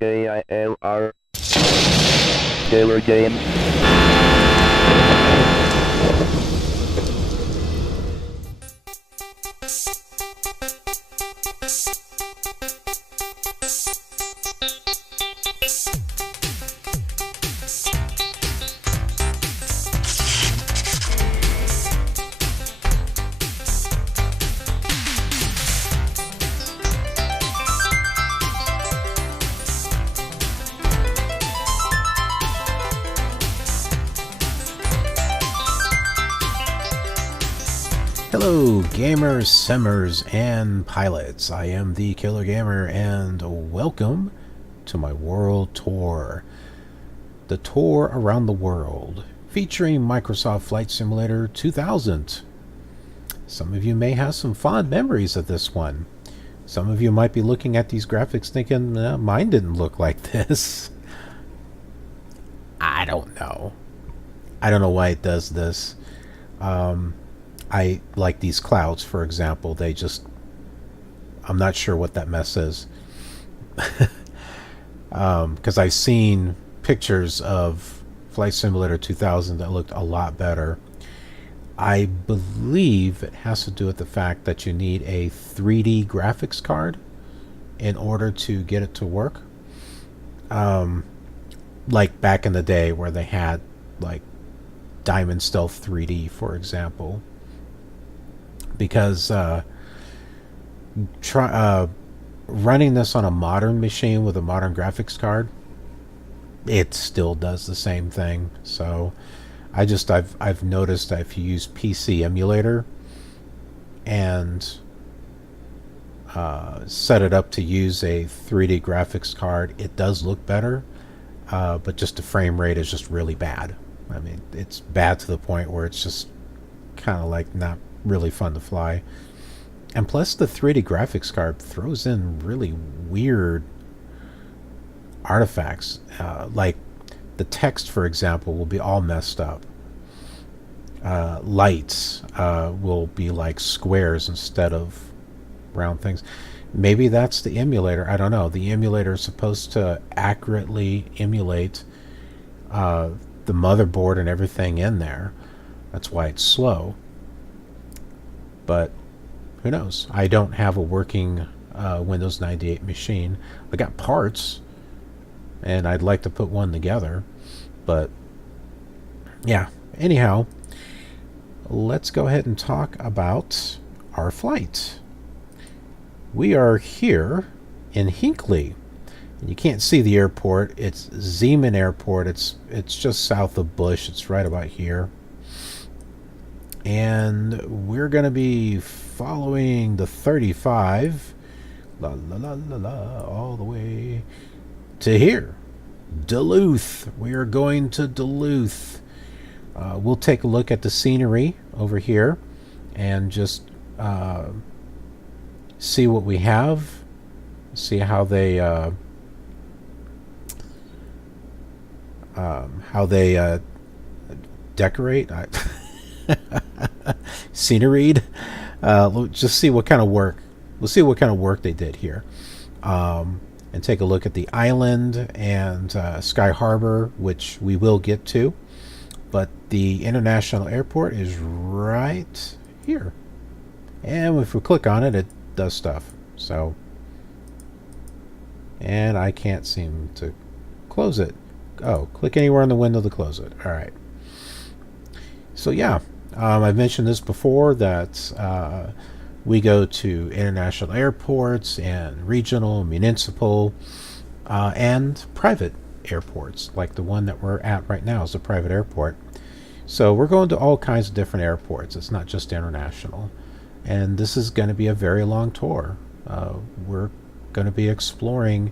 KILR Killer Games. Hello gamers, simmers, and pilots. I am the Killer Gamer and welcome to my world tour. The tour around the world featuring Microsoft Flight Simulator 2000. Some of you may have some fond memories of this one. Some of you might be looking at these graphics thinking, mine didn't look like this. I don't know. I don't know why it does this. I like these clouds, for example. They just, I'm not sure what that mess is. Because I've seen pictures of Flight Simulator 2000 that looked a lot better. I believe it has to do with the fact that you need a 3D graphics card in order to get it to work. Like back in the day where they had like Diamond Stealth 3D, for example. Because running this on a modern machine with a modern graphics card, it still does the same thing. So I've noticed that if you use PC emulator and set it up to use a 3D graphics card, it does look better, but just the frame rate is just really bad. I mean, it's bad to the point where it's just kind of like not really fun to fly. And plus the 3D graphics card throws in really weird artifacts, like the text, for example, will be all messed up. Lights will be like squares instead of round things. Maybe that's the emulator. I don't know. The emulator is supposed to accurately emulate the motherboard and everything in there. That's why it's slow. But who knows? I don't have a working Windows 98 machine. I got parts, and I'd like to put one together. But yeah, anyhow, let's go ahead and talk about our flight. We are here in Hinckley. You can't see the airport. It's Zeman Airport. It's just south of Bush. It's right about here. And we're going to be following the 35 all the way to here, Duluth. We are going to Duluth. We'll take a look at the scenery over here and just see what we have, see how they decorate. Scenery. Just see what kind of work. We'll see what kind of work they did here, and take a look at the island and Sky Harbor, which we will get to. But the international airport is right here, and if we click on it, it does stuff. So, and I can't seem to close it. Oh, click anywhere in the window to close it. All right. So yeah. I've mentioned this before that we go to international airports and regional, municipal, and private airports. Like the one that we're at right now is a private airport. So we're going to all kinds of different airports. It's not just international. And this is going to be a very long tour. We're going to be exploring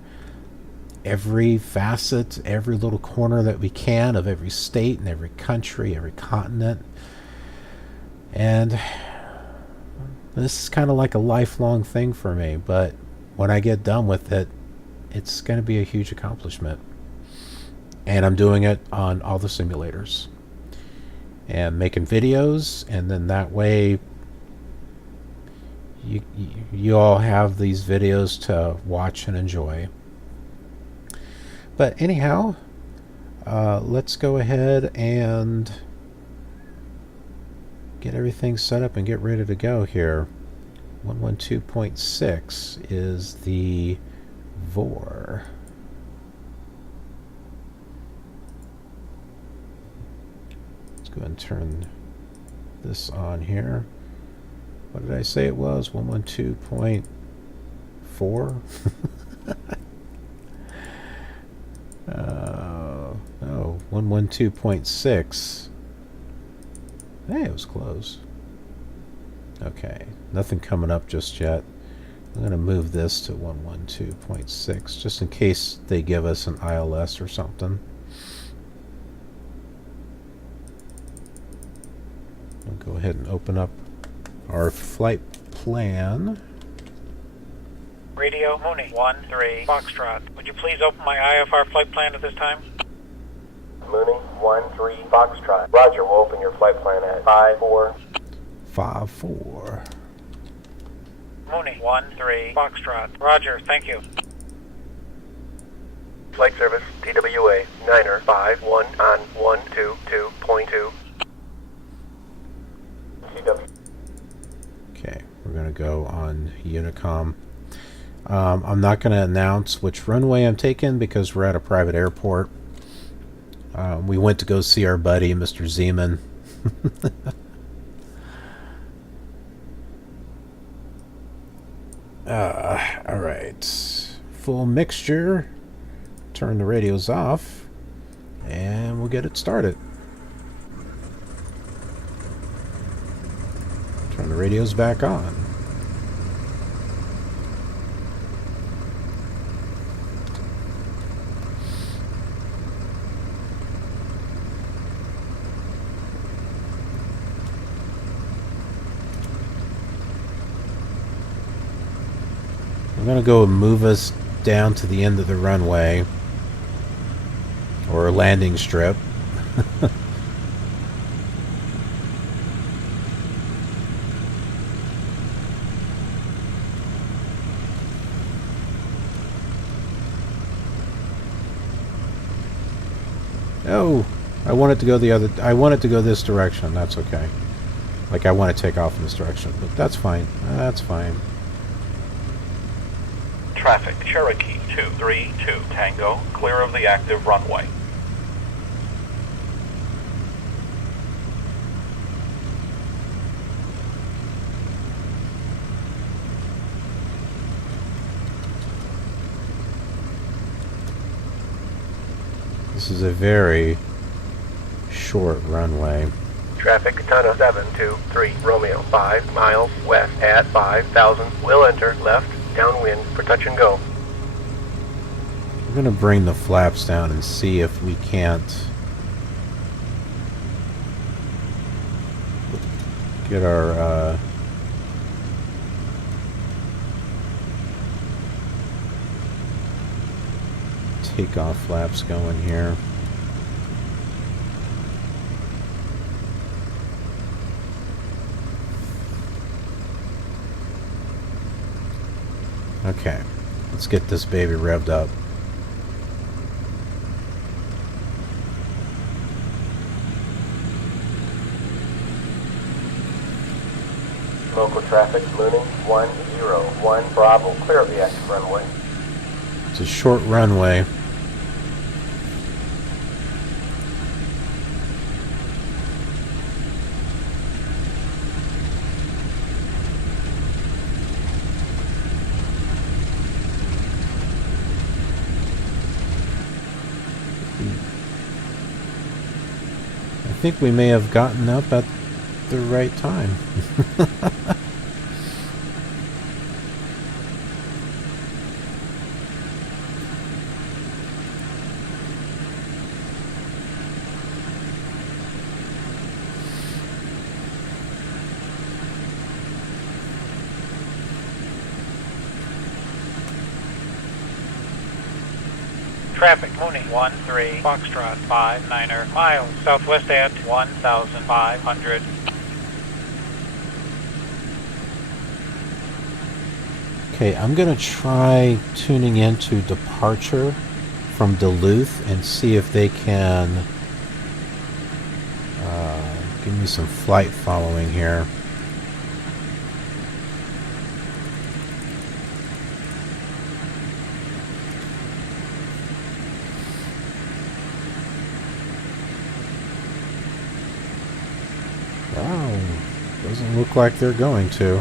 every facet, every little corner that we can of every state and every country, every continent. And this is kind of like a lifelong thing for me, but when I get done with it, it's going to be a huge accomplishment. And I'm doing it on all the simulators and making videos, and then that way you all have these videos to watch and enjoy. But anyhow, let's go ahead and get everything set up and get ready to go here. 112.6 is the VOR. Let's go ahead and turn this on here. What did I say it was? 112.4? No, 112.6. Hey, it was close. Okay, nothing coming up just yet. I'm going to move this to 112.6 just in case they give us an ILS or something. I'll go ahead and open up our flight plan. Radio Mooney 13 Foxtrot. Would you please open my IFR flight plan at this time? Mooney 13 Foxtrot. Roger, we'll open your flight plan at 54. 54. Mooney 13 Foxtrot. Roger, thank you. Flight service, TWA, Niner 51 on 122.2. CW. Okay, we're going to go on Unicom. I'm not going to announce which runway I'm taking because we're at a private airport. We went to go see our buddy, Mr. Zeman. All right. Full mixture. Turn the radios off. And we'll get it started. Turn the radios back on. I'm going to go and move us down to the end of the runway or landing strip. Oh, I want it to go I want it to go this direction. That's okay. Like I want to take off in this direction, but that's fine. That's fine. Traffic, Cherokee 232 Tango, clear of the active runway. This is a very short runway. Traffic, Katana 723, Romeo, 5 miles west at 5,000. Will enter left, downwind for touch and go. We're going to bring the flaps down and see if we can't get our takeoff flaps going here. Okay, let's get this baby revved up. Local traffic, Mooney 101 Bravo, clear of the active runway. It's a short runway. I think we may have gotten up at the right time. Traffic, Mooney 13 Foxtrot, 59er miles, southwest at 1,500. Okay, I'm going to try tuning into departure from Duluth and see if they can give me some flight following here. Wow, doesn't look like they're going to.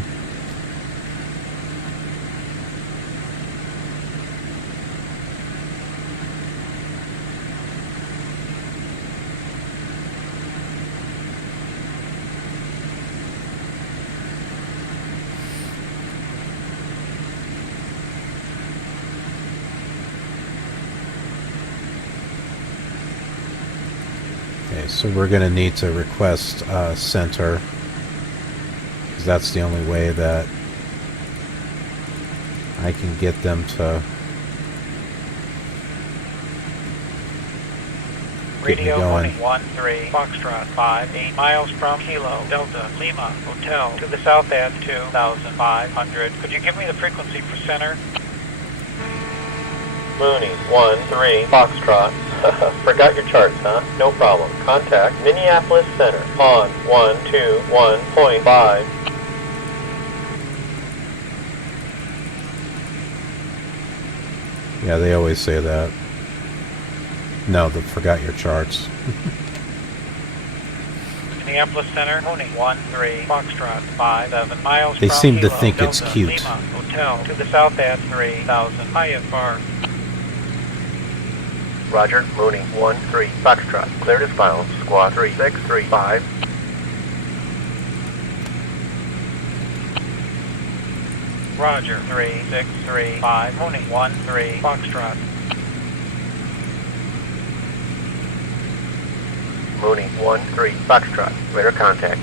So we're going to need to request center, because that's the only way that I can get them to get me Radio going. 13 Foxtrot 58 miles from Kilo Delta Lima Hotel to the south at 2,500. Could you give me the frequency for center? Mooney 13 Foxtrot. Forgot your charts, huh? No problem. Contact Minneapolis Center on 121.5. Yeah, they always say that. No, they forgot your charts. Minneapolis Center, Mooney 13 Foxtrot 57 miles They from seem to Kilo think it's Delta cute. Lima Hotel to the south at 3,000 IFR. Roger, Mooney 13 Foxtrot. Cleared as bound. Squad 3635. Roger, 3635, Mooney 13 Foxtrot. Mooney 13 Foxtrot. Radar contact.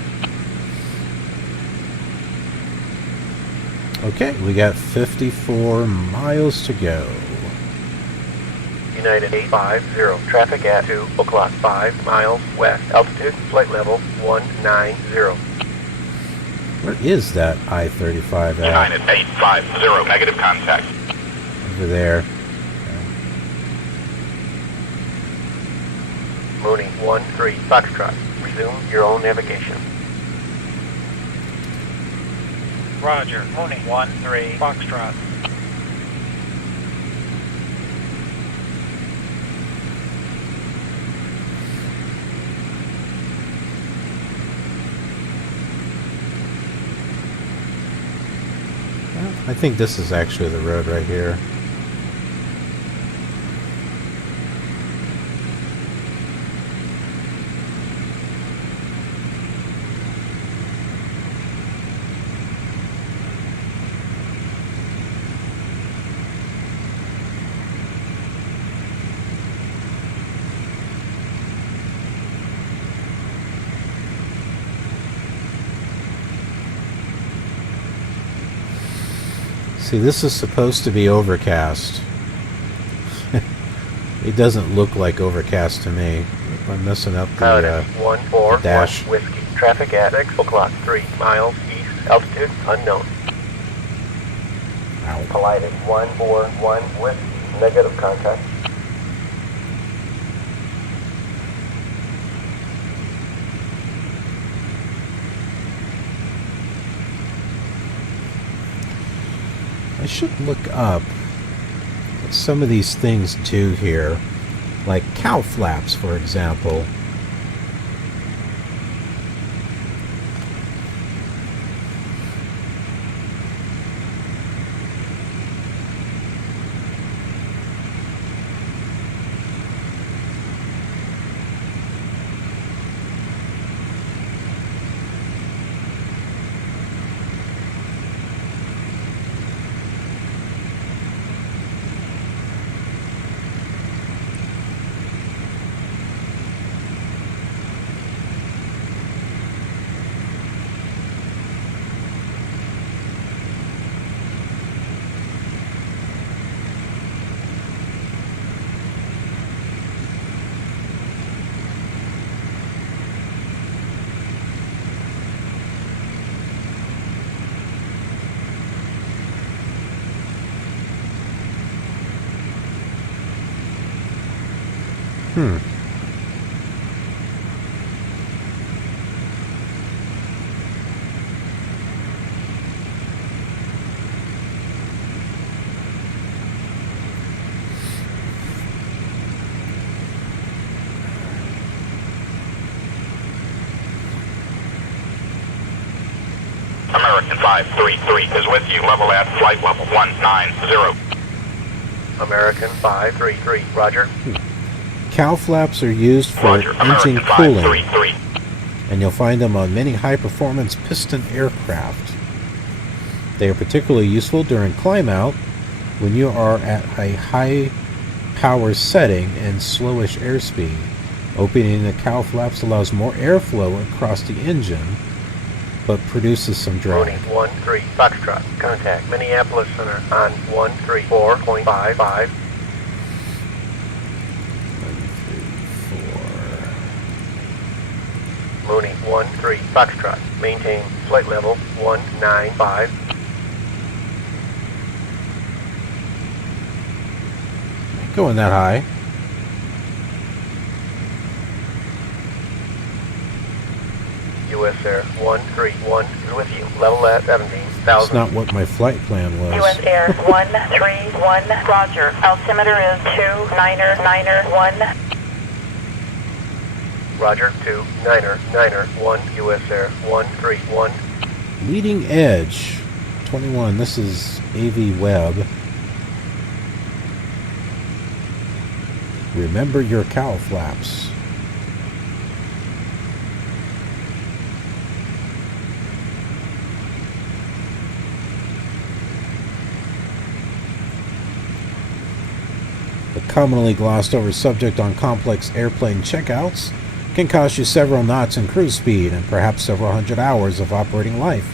Okay, we got 54 miles to go. United 850. Traffic at 2 o'clock. 5 miles west. Altitude, flight level 190. Where is that I-35 at? United 850, negative contact. Over there. Mooney 13 Foxtrot. Resume your own navigation. Roger, Mooney 13 Foxtrot. I think this is actually the road right here. See, this is supposed to be overcast. It doesn't look like overcast to me. I'm messing up the 141 dash. Whiskey. Traffic at 6 o'clock. 3 miles east. Altitude unknown. Ow. Collided 141 Whiskey. Negative contact. I should look up what some of these things do here, like Cowl Flaps, for example. American 533 is with you. Level at flight level 190. American 533, roger. Cowl flaps are used for Roger. engine American cooling, 533. and you'll find them on many high-performance piston aircraft. They are particularly useful during climb-out when you are at a high power setting and slowish airspeed. Opening the cowl flaps allows more airflow across the engine, but produces some drag. Mooney 13, Foxtrot, contact Minneapolis Center on 134.55. 134. Mooney 13, Foxtrot, maintain flight level 195. Ain't going that high. US Air 131 is with you. Level at 17,000. That's not what my flight plan was. US Air 131, roger. Altimeter is 29991. Roger, 29991, US Air 131. Leading edge 21. This is AV Web. Remember your cowl flaps. The commonly glossed over subject on complex airplane checkouts can cost you several knots in cruise speed and perhaps several hundred hours of operating life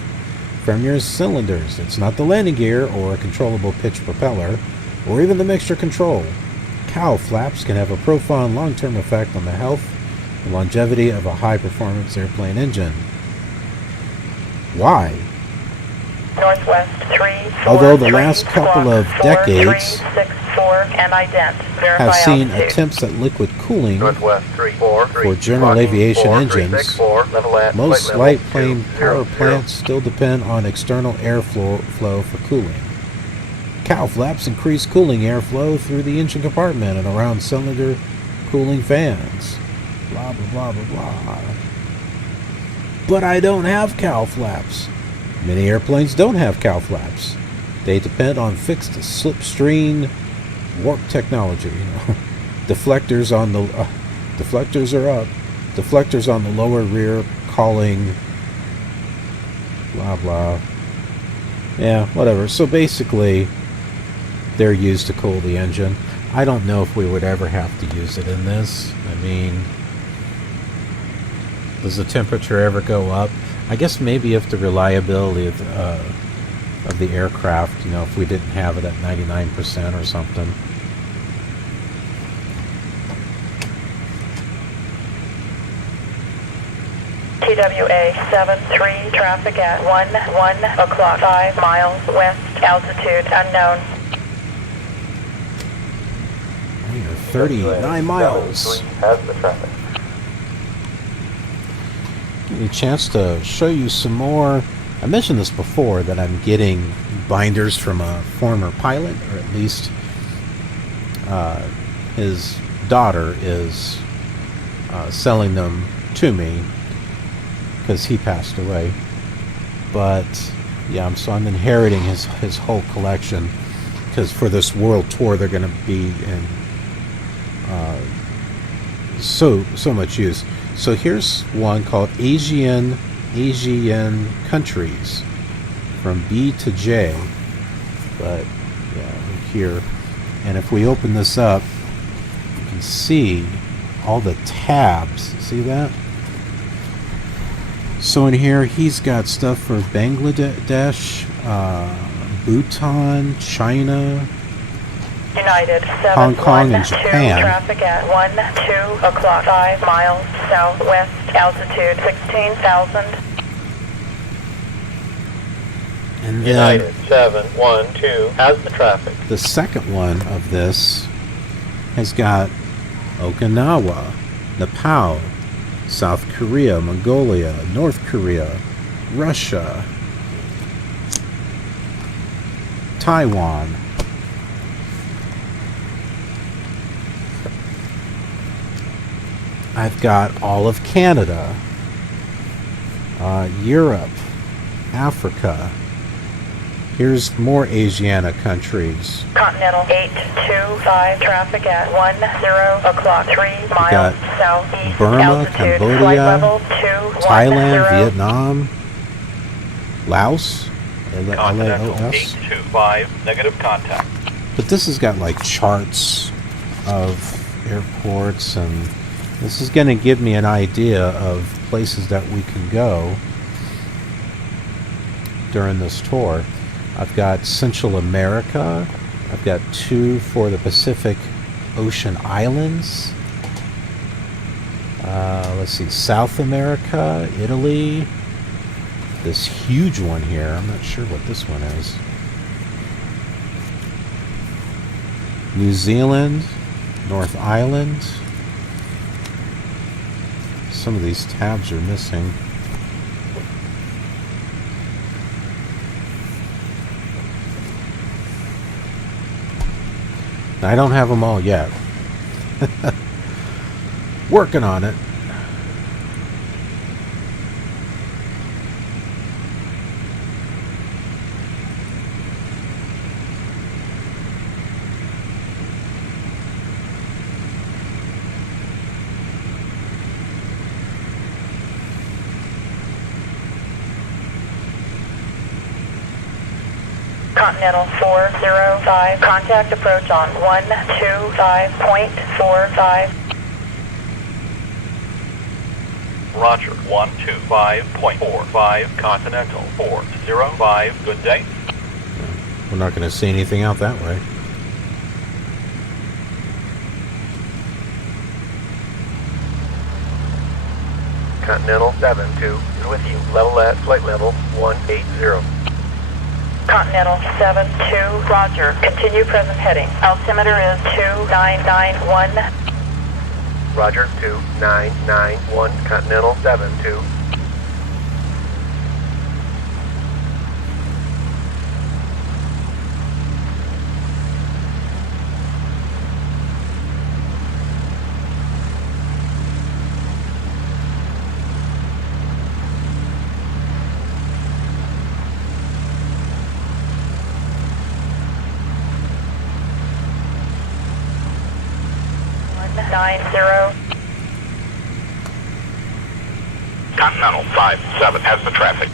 from your cylinders. It's not the landing gear or a controllable pitch propeller or even the mixture control. Cowl flaps can have a profound long-term effect on the health and longevity of a high-performance airplane engine. Why? Northwest 3, 4, Although the 3, last couple of 4, decades 3, 6, 4, and ident. Verify have seen altitude. attempts at liquid cooling Northwest 34, for general aviation engines. 364, level at Most flight light level plane power 200. plants still depend on external airflow for cooling. Cowl flaps increase cooling airflow through the engine compartment and around cylinder cooling fans. Blah, blah, blah, blah, blah. But I don't have cowl flaps. Many airplanes don't have cowl flaps. They depend on fixed slipstream warp technology. Deflectors on the deflectors are up. Deflectors on the lower rear calling. Blah blah. Yeah, whatever. So basically, they're used to cool the engine. I don't know if we would ever have to use it in this. I mean, does the temperature ever go up? I guess maybe if the reliability of the aircraft, you know, if we didn't have it at 99% or something. TWA 73, traffic at 1 o'clock, 5 miles west, altitude unknown. We are 39 miles. Has the traffic. Give me a chance to show you some more. I mentioned this before that I'm getting binders from a former pilot, or at least his daughter is selling them to me because he passed away. But yeah, so I'm inheriting his whole collection because for this world tour they're going to be in so much use. So here's one called Asian countries from B to J. But yeah, here, and if we open this up, you can see all the tabs. See that? So in here, he's got stuff for Bangladesh, Bhutan, China, United Hong Kong, and 712, Japan. traffic at 2 o'clock, 5 miles southwest, altitude 16,000. And then United 712 has the traffic. the second one of this has got Okinawa, Nepal, South Korea, Mongolia, North Korea, Russia, Taiwan, I've got all of Canada, Europe, Africa. Here's more Asiana countries. Continental 825, traffic at 10 o'clock, 3 miles southeast, Burma, altitude, Cambodia, flight level 210. Thailand, Vietnam, Laos, Continental LAOS. 825, negative contact. But this has got like charts of airports, and this is going to give me an idea of places that we can go during this tour. I've got Central America. I've got 2 for the Pacific Ocean Islands. Let's see, South America, Italy. This huge one here. I'm not sure what this one is. New Zealand, North Island. Some of these tabs are missing. I don't have them all yet. Working on it. Continental 405, contact approach on 125.45. Roger, 125.45, Continental 405, good day. We're not going to see anything out that way. Continental 72 is with you. Level at flight level 180. Continental 72, roger. Continue present heading. Altimeter is 2991. Roger, 2991, Continental 72. Continental 57 has the traffic.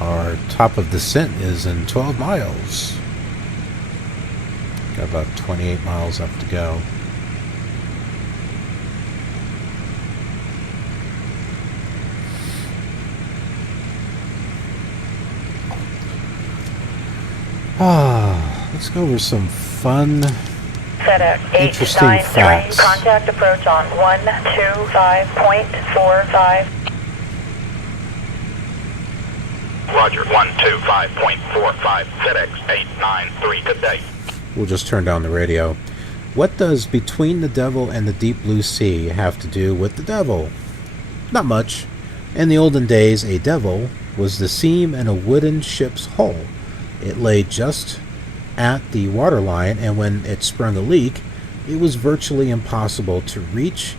Our top of descent is in 12 miles. Got about 28 miles left to go. Let's go over some fun, FedEx interesting 893, facts. contact approach on 125.45. Roger, 125.45, FedEx 893, good day. We'll just turn down the radio. What does Between the Devil and the Deep Blue Sea have to do with the devil? Not much. In the olden days, a devil was the seam in a wooden ship's hull. It lay just at the waterline, and when it sprung a leak, it was virtually impossible to reach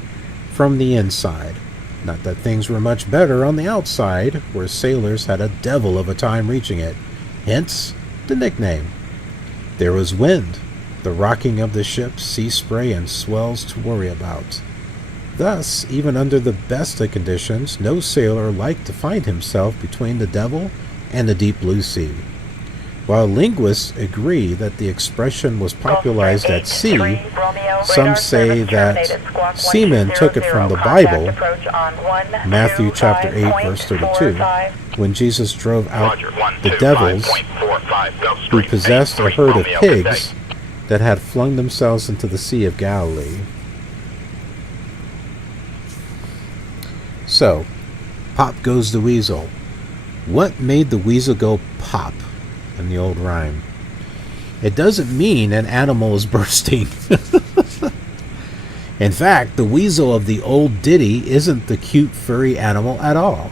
from the inside. Not that things were much better on the outside, where sailors had a devil of a time reaching it. Hence the nickname. There was wind, the rocking of the ship, sea spray, and swells to worry about. Thus, even under the best of conditions, no sailor liked to find himself between the devil and the deep blue sea. While linguists agree that the expression was popularized at sea, some say that seamen took it from the Bible, Matthew chapter 8, verse 32, when Jesus drove out the devils who possessed a herd of pigs that had flung themselves into the Sea of Galilee. So, pop goes the weasel. What made the weasel go pop in the old rhyme? It doesn't mean an animal is bursting. In fact, the weasel of the old ditty isn't the cute furry animal at all.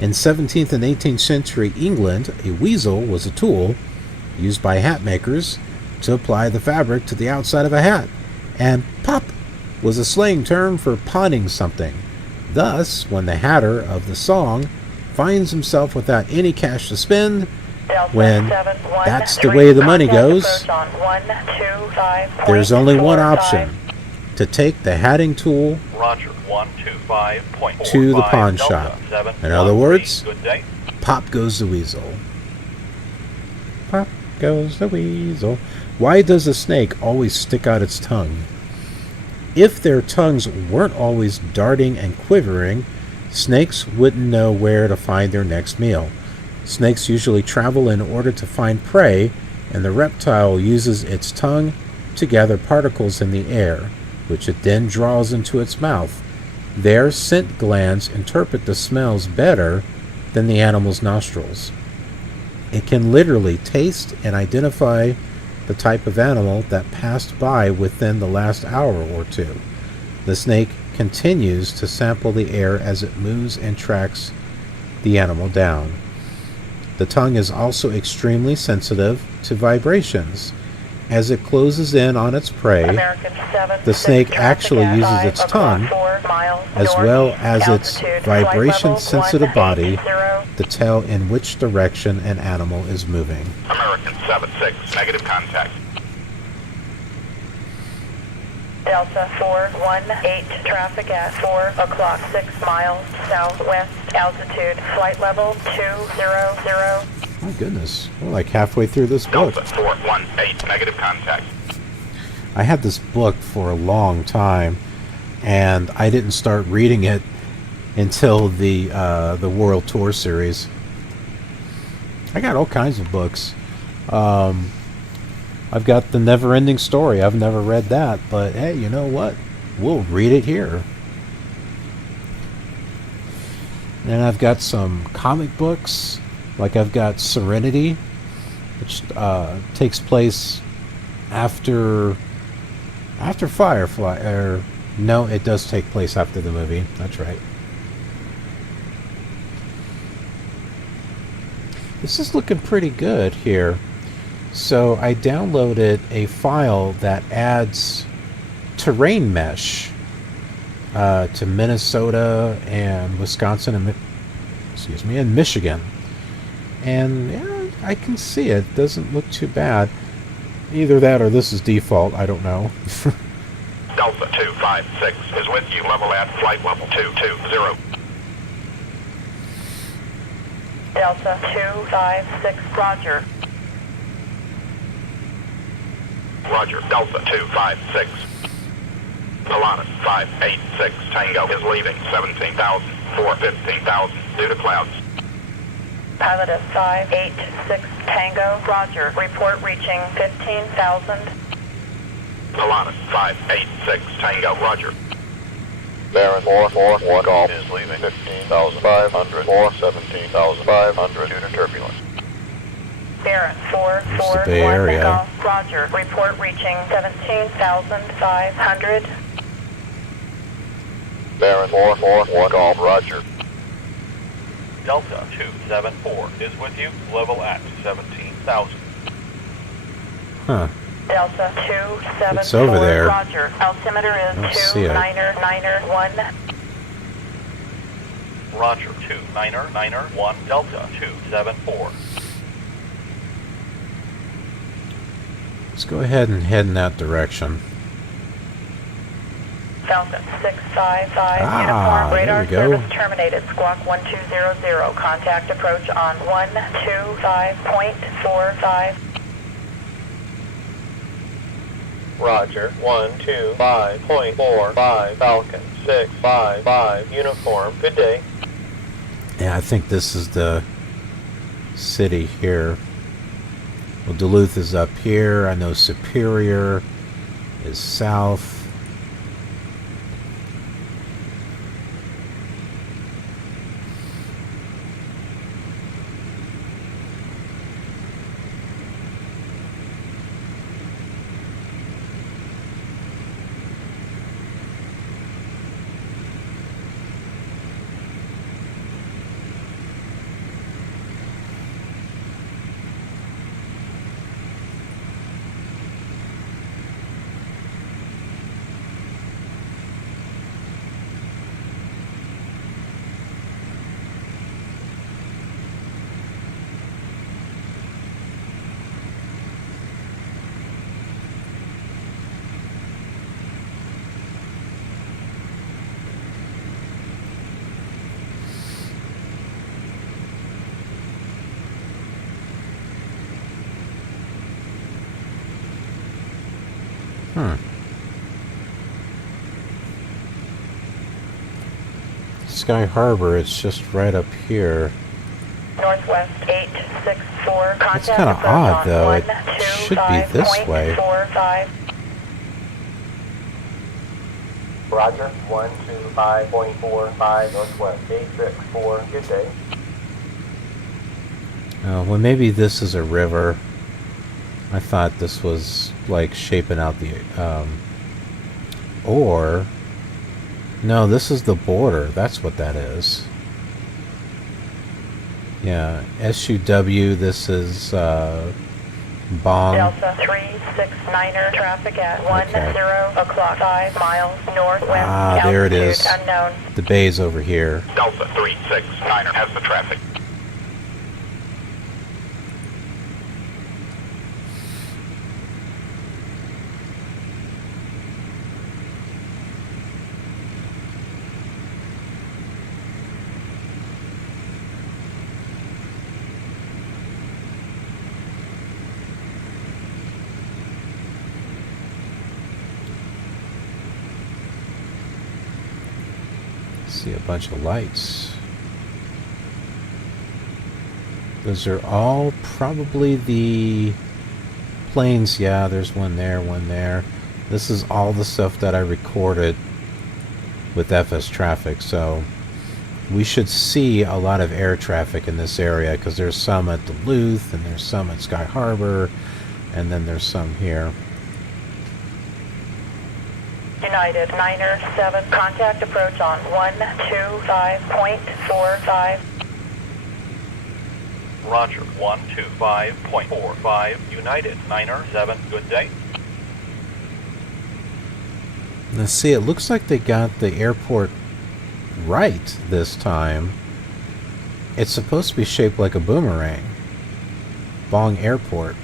In 17th and 18th century England, a weasel was a tool used by hat makers to apply the fabric to the outside of a hat, and pop was a slang term for pawning something. Thus, when the hatter of the song finds himself without any cash to spend, when that's the way the money goes, there's only one option: to take the hatting tool Roger, 125.45 to the pawn Delta, shop. 713. In other words, Good day. pop goes the weasel. Pop goes the weasel. Why does a snake always stick out its tongue? If their tongues weren't always darting and quivering, snakes wouldn't know where to find their next meal. Snakes usually travel in order to find prey, and the reptile uses its tongue to gather particles in the air, which it then draws into its mouth. Their scent glands interpret the smells better than the animal's nostrils. It can literally taste and identify the type of animal that passed by within the last hour or two. The snake continues to sample the air as it moves and tracks the animal down. The tongue is also extremely sensitive to vibrations. As it closes in on its prey, the snake actually uses its tongue, as well as its vibration-sensitive body, to tell in which direction an animal is moving. American 76, negative contact. Delta 418, traffic at 4 o'clock, 6 miles southwest, altitude, flight level 200. My goodness, we're like halfway through this book. Delta 418, negative contact. I had this book for a long time, and I didn't start reading it until the World Tour series. I got all kinds of books. I've got the Never-Ending Story. I've never read that, but hey, you know what? We'll read it here. And I've got some comic books. Like I've got Serenity, which takes place after Firefly. Or no, it does take place after the movie. That's right. This is looking pretty good here. So I downloaded a file that adds terrain mesh to Minnesota and Wisconsin and Michigan. And yeah, I can see it. Doesn't look too bad. Either that or this is default. I don't know. Delta 256 is with you. Level at flight level 220. Delta 256, roger. Roger, Delta 256. Pilatus 586 Tango is leaving 17,000 for 15,000 due to clouds. Pilatus 586 Tango, roger. Report reaching 15,000. Pilatus 586 Tango, roger. Baron 441 Golf is leaving 15,500 for 17,500 due to turbulence. Baron 441 Bay Area. Golf, roger. Report reaching 17,500. Baron 441 Golf, roger. Delta 274 is with you. Level at 17,000. Huh. Delta 274, It's over there. roger. Altimeter I don't is see it. 29991. Roger, 29991 Delta 274. Let's go ahead and head in that direction. Falcon 655, Ah, uniform, there radar we go. service terminated, squawk 1200, contact approach on 125.45. Roger, 125.45 Falcon 655 uniform. Good day. Yeah, I think this is the city here. Well, Duluth is up here. I know Superior is south. Sky Harbor, it's just right up here. Northwest 864. That's Contact kind of approach odd, on though. It should be this way. 125.45. Roger, 125.45 Northwest 864. Good day. Well, maybe this is a river. I thought this was like shaping out the or no, this is the border. That's what that is. Yeah, SUW. This is Bong. Delta 369er traffic at 10 o'clock 5 miles northwest. Ah, there it is. Unknown. The bay's over here. Delta 369er has the traffic. See a bunch of lights. Those are all probably the planes. Yeah, there's one there, one there. This is all the stuff that I recorded with FSTraffic, so we should see a lot of air traffic in this area because there's some at Duluth and there's some at Sky Harbor and then there's some here. United 9er 7. Contact approach on 125.45. Roger, 125.45 United 9er 7. Good day. Let's see, it looks like they got the airport right this time. It's supposed to be shaped like a boomerang. Bong Airport.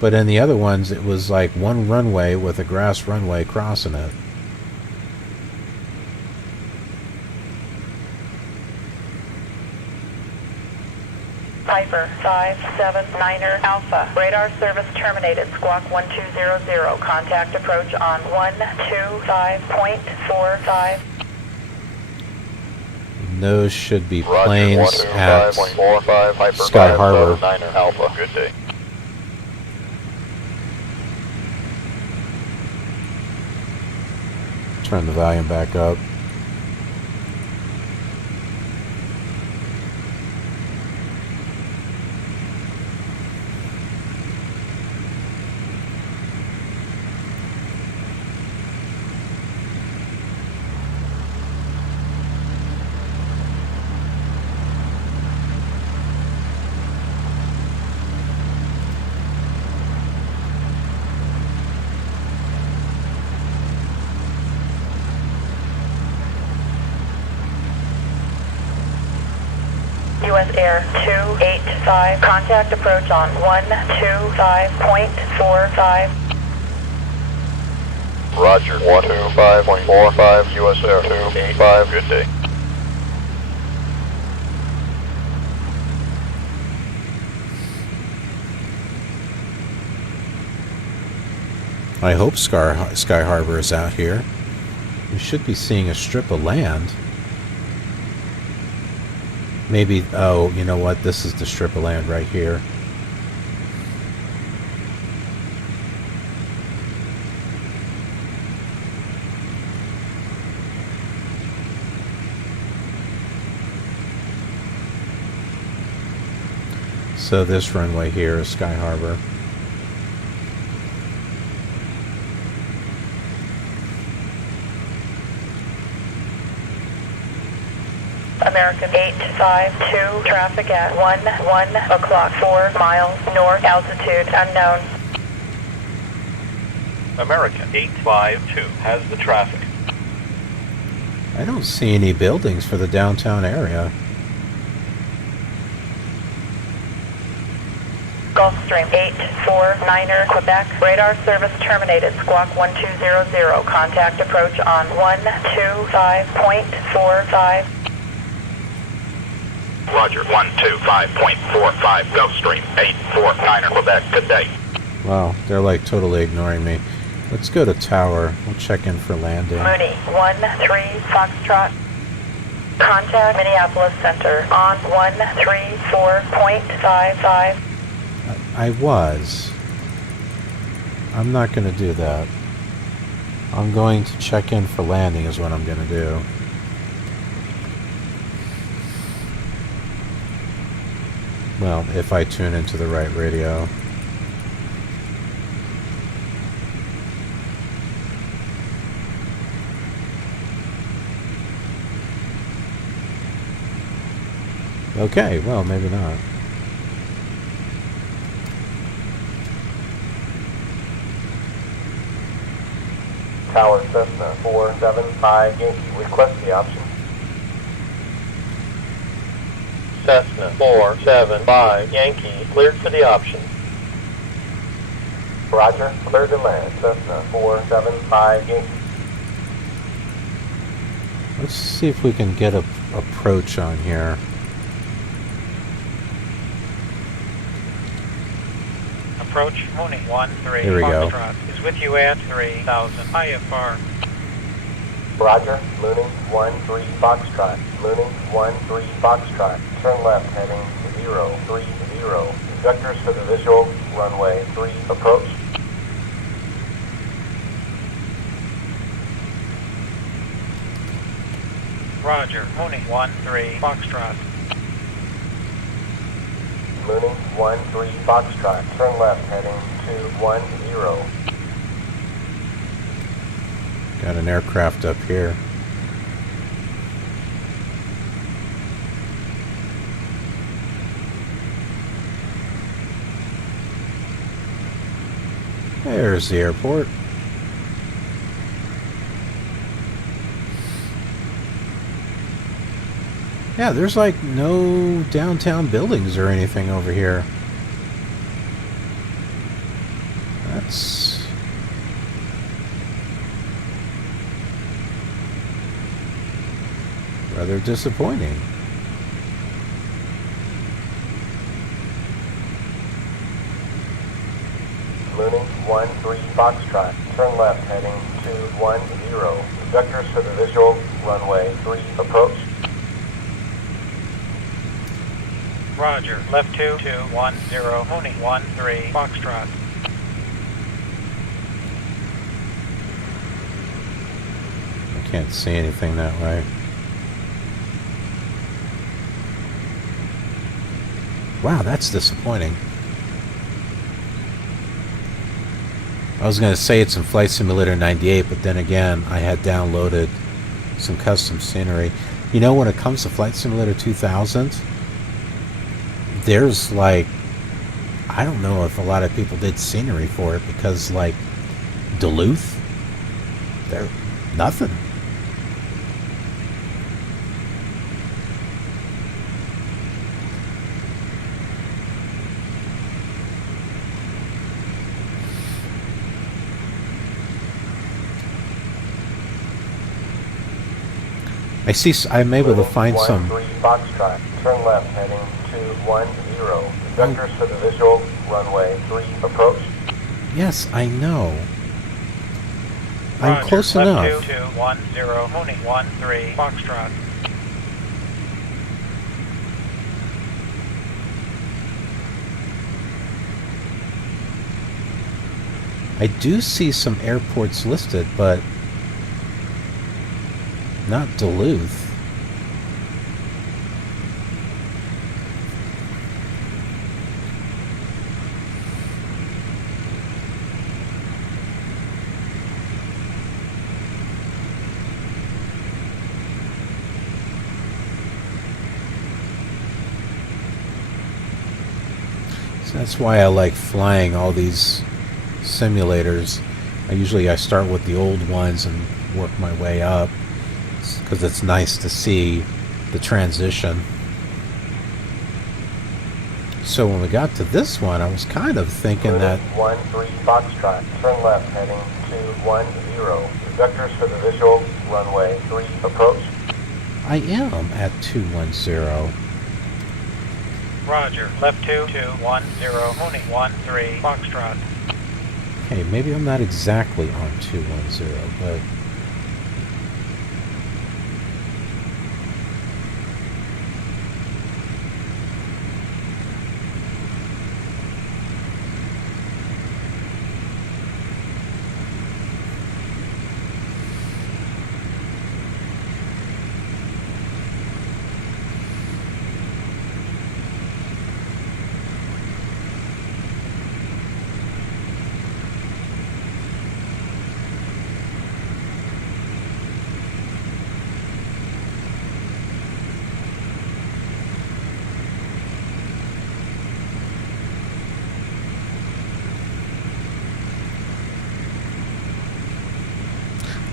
But in the other ones, it was like one runway with a grass runway crossing it. Piper 579er Alpha. Radar service terminated. Squawk 1200. Contact approach on 125.45. Those should be Roger, planes at 125.45 Piper Sky Harbor. 579er Alpha. Good day. Turn the volume back up. US Air 285. Contact approach on 125.45. Roger, 125.45 US Air 285. Good day. I hope Sky Harbor is out here. We should be seeing a strip of land. Maybe, oh, you know what? This is the strip of land right here. So this runway here is Sky Harbor. American 852. Traffic at 1 o'clock 4 miles north. Altitude unknown. American 852 has the traffic. I don't see any buildings for the downtown area. Gulfstream 849er Quebec. Radar service terminated. Squawk 1200. Contact approach on 125.45. Roger, 125.45 Gulfstream 849er Quebec. Good day. Wow, they're like totally ignoring me. Let's go to tower. We'll check in for landing. Mooney, 1-3 Foxtrot. Contact Minneapolis Center on 134.55. I was. I'm not going to do that. I'm going to check in for landing is what I'm going to do. Well, if I tune into the right radio. Okay, well, maybe not. Tower Cessna 475 Yankee, request the option. Cessna 475 Yankee, cleared for the option. Roger, clear to land, Cessna 475 Yankee. Let's see if we can get a approach on here. Approach Mooney 1-3 Here we go. Foxtrot is with you at 3,000 IFR. Roger, Mooney 1-3 Foxtrot. Mooney 1-3 Foxtrot. Turn left heading 030. Vectors for the visual, runway 3, approach. Roger, Mooney 1-3 Foxtrot. Mooney 1-3 Foxtrot. Turn left heading 210. Got an aircraft up here. There's the airport. Yeah, there's like no downtown buildings or anything over here. That's rather disappointing. Mooney 1-3 Foxtrot. Turn left heading 210. Vectors for the visual, runway 3, approach. Roger, left 2210 Mooney 1-3 Foxtrot. I can't see anything that way. Wow, that's disappointing. I was going to say it's in Flight Simulator 98, but then again, I had downloaded some custom scenery. You know, when it comes to Flight Simulator 2000, there's like, I don't know if a lot of people did scenery for it, because like Duluth, they're nothing. I see. I'm able to find some. 1-3 Foxtrot. Turn left heading 210. Vectors for the visual, runway 3, approach. Yes, I know. Roger, I'm close left enough. 2210 Mooney 1-3 Foxtrot. I do see some airports listed, but not Duluth. So that's why I like flying all these simulators. I start with the old ones and work my way up, because it's nice to see the transition. So when we got to this one, I was kind of thinking that 1-3 Foxtrot. Turn left heading 210. Vectors for the visual, runway 3, approach. I am at 210. Roger, left 2210 Mooney 1-3 Foxtrot. Okay, maybe I'm not exactly on 210, but...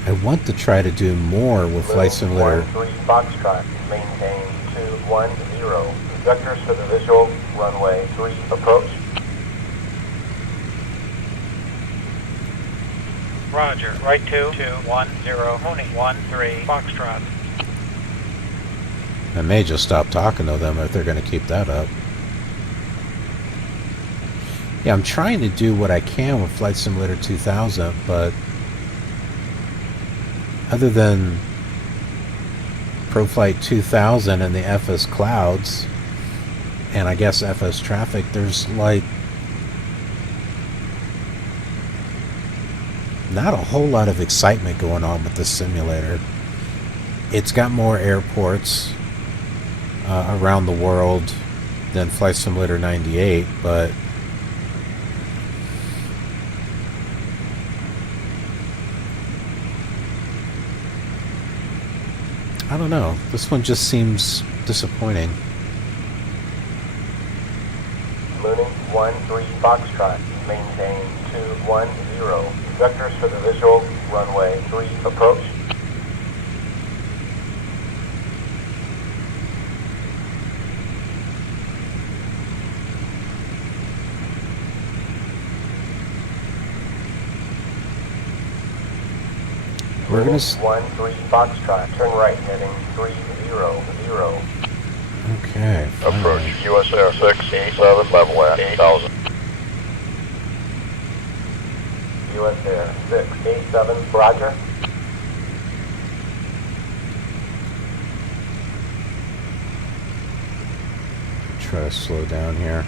I want to try to do more with Flight Simulator. 13 Foxtrot, maintain 210. Vectors for the visual, runway 3, approach. Roger, right 210, Mooney 13 Foxtrot. I may just stop talking to them if they're going to keep that up. Yeah, I'm trying to do what I can with Flight Simulator 2000, but other than ProFlight 2000 and the FS Clouds, and I guess FSTraffic, there's like not a whole lot of excitement going on with this simulator. It's got more airports around the world than Flight Simulator 98, but I don't know. This one just seems disappointing. Mooning 13 Foxtrot, maintain 210. Vectors for the visual, runway 3, approach. We're gonna 13 Foxtrot, turn right, heading 300. Okay. Approach US Air 687, level at 8,000. US Air 687, roger. Try to slow down here.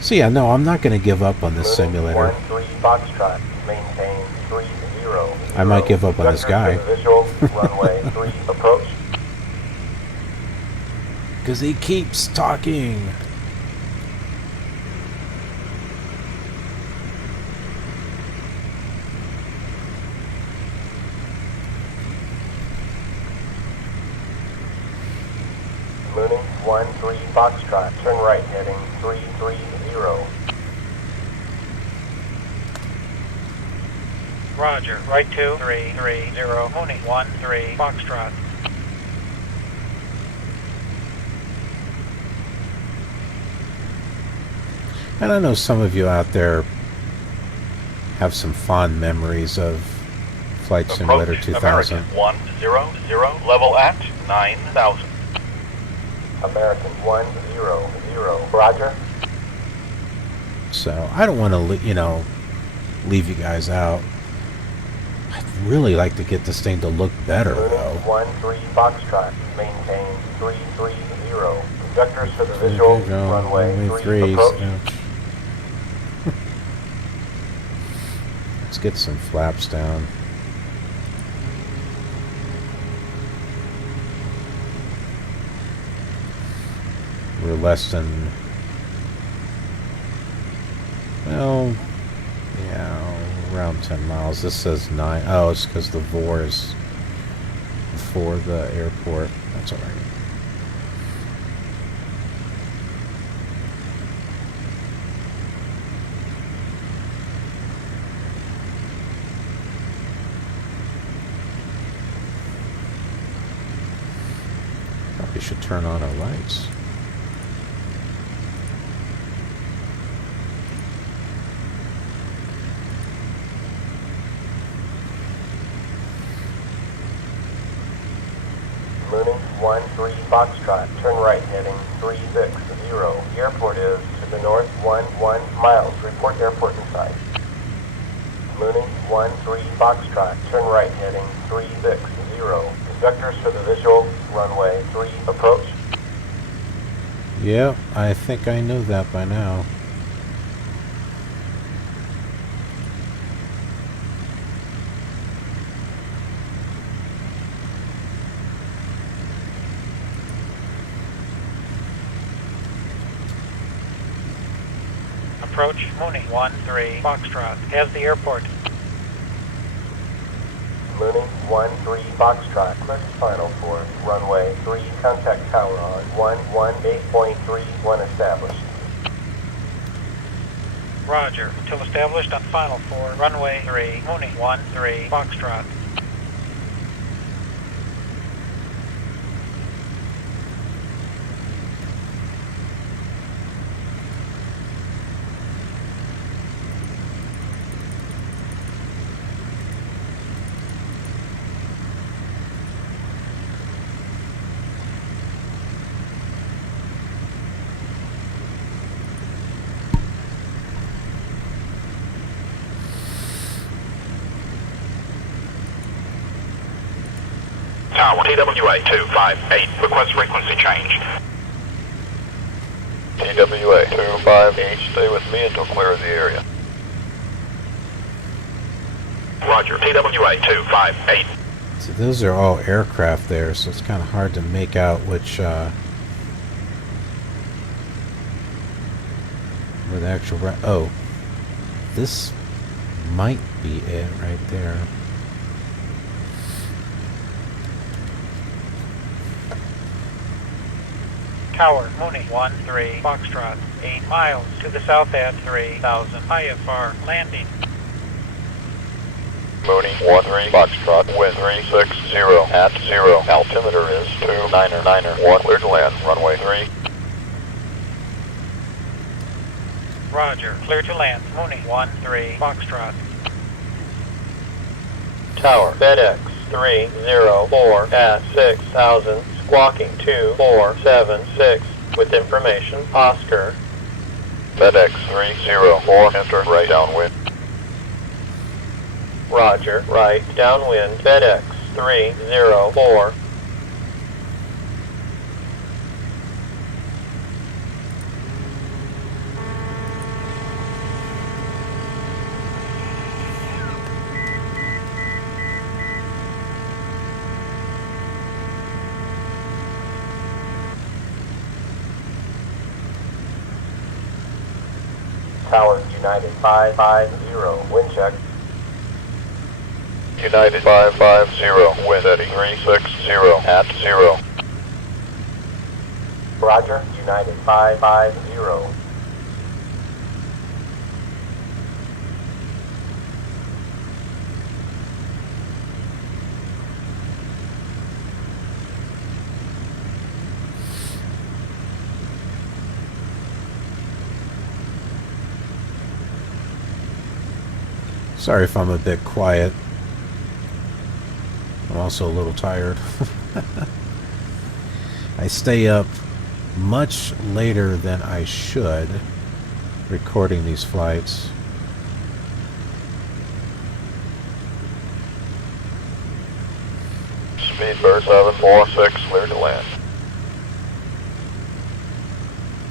So yeah, no, I'm not going to give up on this simulator. 13 Foxtrot, maintain 30. I might give up on this guy. Visual, runway 3, approach. Because he keeps talking. Mooning 13 Foxtrot, turn right, heading 330. Roger, right 2330, Mooney 13 Foxtrot. And I know some of you out there have some fond memories of Flight Simulator 2000. American 100, level at 9,000. American 100, roger. So I don't want to, you know, leave you guys out. I'd really like to get this thing to look better, though. 13 Foxtrot, maintain 330. Vectors for the visual, runway 3, approach. Let's get some flaps down. We're less than, well, yeah, around 10 miles. This says 9. Oh, it's because the VOR is before the airport. That's all right. Probably should turn on our lights. Mooning 13 Foxtrot. Turn right heading 360. The airport is to the north 11 miles. Report airport in sight. Mooning 13 Foxtrot. Turn right heading 360. Conductors for the visual runway 3 approach. Yeah, I think I know that by now. Approach Mooning 13 Foxtrot. Has the airport. Mooning 13 Foxtrot. Clear to final for runway 3. Contact tower on 118.31 established. Roger. Until established on final for runway 3. Mooning 13 Foxtrot. Tower, TWA 258, request frequency change. TWA 258, stay with me until clear of the area. Roger, TWA 258. So those are all aircraft there, so it's kind of hard to make out which, where the actual, oh, this might be it right there. Tower, Mooning 13 Foxtrot, 8 miles to the south at 3000 IFR, landing. Mooning 13 Foxtrot, wind 360 at 0. Altimeter is 2991, clear to land, runway 3. Roger, clear to land, Mooning 13 Foxtrot. Tower, FedEx 304 at 6000, squawking 2476, with information, Oscar. FedEx 304, enter right downwind. Roger, right downwind, FedEx 304. Tower United 550, wind check. United 550, wind eddy 360 at 0. Roger, United 550. Sorry if I'm a bit quiet. I'm also a little tired. I stay up much later than I should recording these flights. Speedbird 746, clear to land.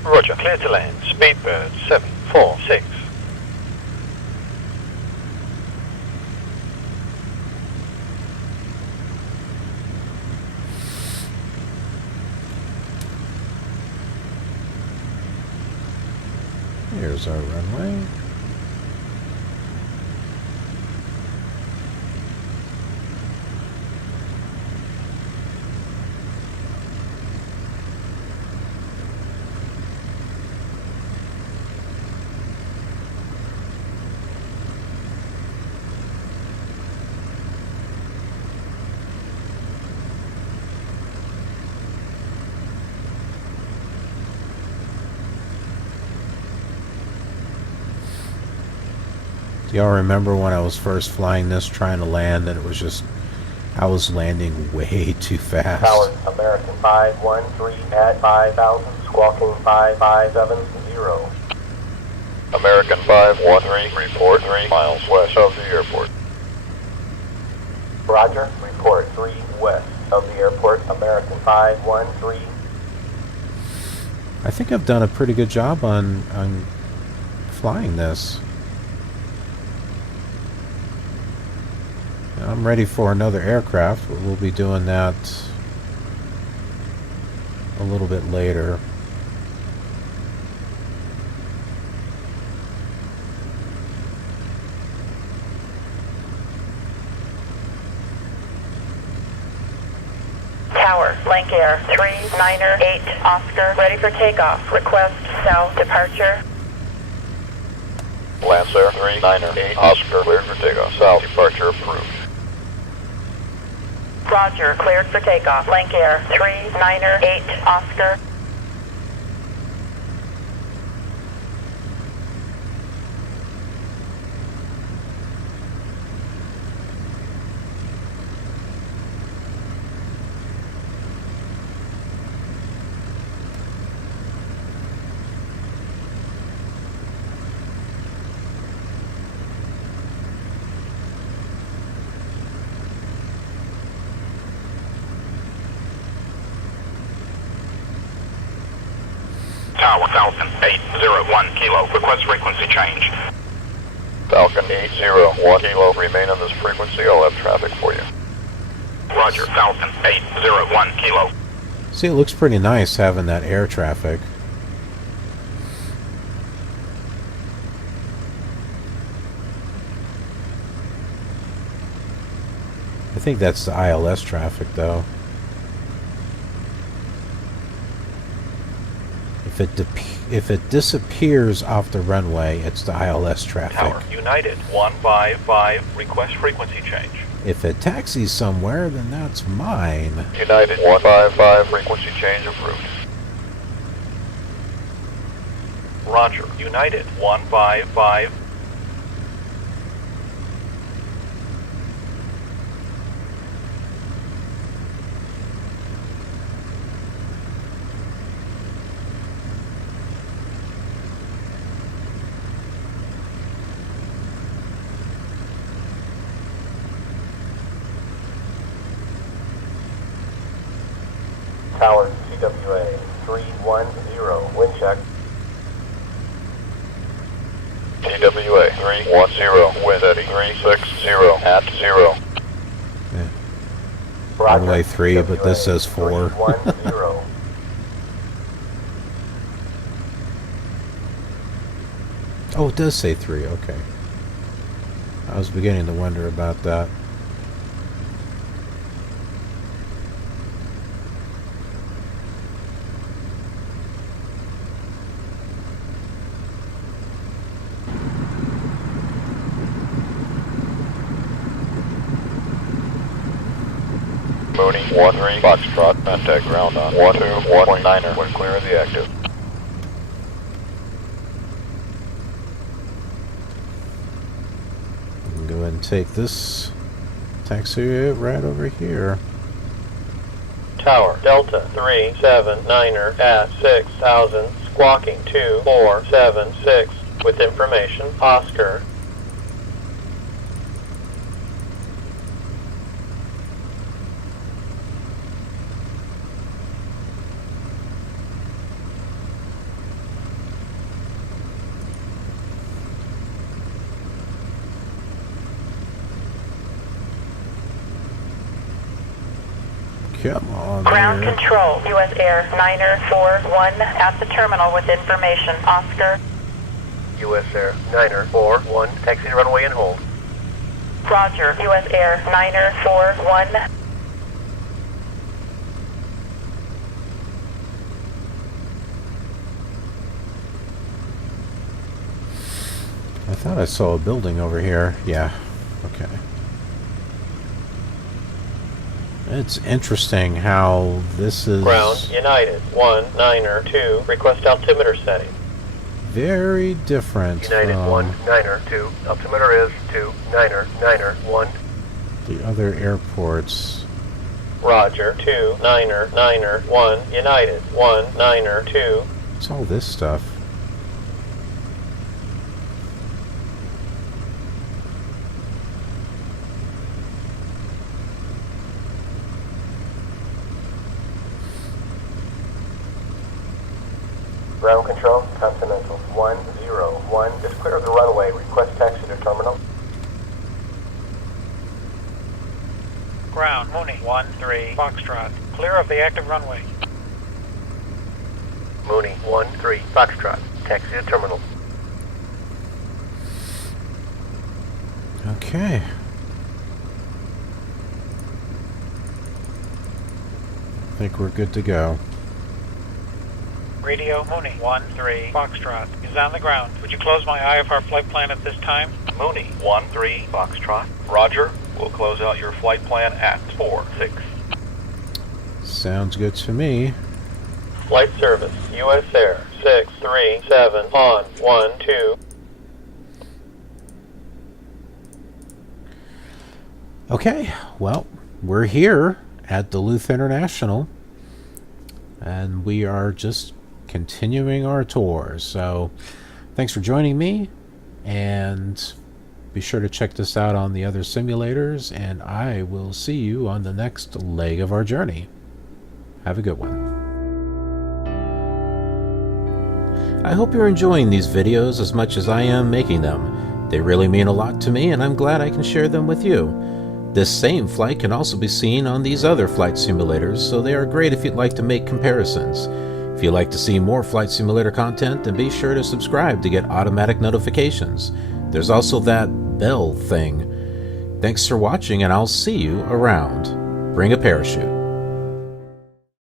Roger, clear to land, Speedbird 746. Here's our runway. Do y'all remember when I was first flying this, trying to land, and it was just I was landing way too fast. Tower, American 513 at 5,000, squawking 5570. American 513, report 3 miles west of the airport. Roger, report 3 west of the airport, American 513. I think I've done a pretty good job on flying this. I'm ready for another aircraft, but we'll be doing that a little bit later. Tower, Blank Air 398 Oscar, ready for takeoff. Request south departure. Lancer 398 Oscar, cleared for takeoff. South departure approved. Roger, cleared for takeoff. Blank Air 398 Oscar. Tower, Falcon 801 Kilo, request frequency change. Falcon 801 Kilo, remain on this frequency. I'll have traffic for you. Roger, Falcon 801 Kilo. See, it looks pretty nice having that air traffic. I think that's the ILS traffic, though. If it disappears off the runway, it's the ILS traffic. Tower, United 155, request frequency change. If it taxis somewhere, then that's mine. United 155, frequency change approved. Roger, United 155. Tower, TWA 310, wind check. TWA 310, wind steady 360 at 0. Yeah. Roger, Runway 3, but TWA this says 4. 310. Oh, it does say 3, okay. I was beginning to wonder about that. Mooney 13 Foxtrot, contact ground on 121.9er when clear of the active. Go ahead and take this taxi right over here. Tower, Delta 379er at 6,000, squawking 2476, with information, Oscar. Come on. Ground there. control, U.S. Air 941 at the terminal with information. Oscar. US Air 941, taxi to runway and hold. Roger, U.S. Air 941. I thought I saw a building over here. Yeah. Okay. It's interesting how this is Ground, United 19er 2, request altimeter setting. very different United from 1, 9er 2, altimeter is 2, 9er 1. the other airports. Roger, 2, Niner, 1, United, 1, Niner, 2. What's all this stuff? Ground control, Continental 101. Just clear the runway. Request taxi to terminal. Ground, Mooney 13 Foxtrot. Clear of the active runway. Mooney 13 Foxtrot. Taxi to terminal. Okay. I think we're good to go. Radio Mooney 13 Foxtrot is on the ground. Would you close my IFR flight plan at this time? Mooney 13 Foxtrot. Roger. We'll close out your flight plan at 4-6. Sounds good to me. Flight service, U.S. Air, 637 on 12. Okay, well, we're here at Duluth International, and we are just continuing our tour. So thanks for joining me, and be sure to check this out on the other simulators, and I will see you on the next leg of our journey. Have a good one. I hope you're enjoying these videos as much as I am making them. They really mean a lot to me, and I'm glad I can share them with you. This same flight can also be seen on these other flight simulators, so they are great if you'd like to make comparisons. If you'd like to see more flight simulator content, then be sure to subscribe to get automatic notifications. There's also that bell thing. Thanks for watching, and I'll see you around. Bring a parachute.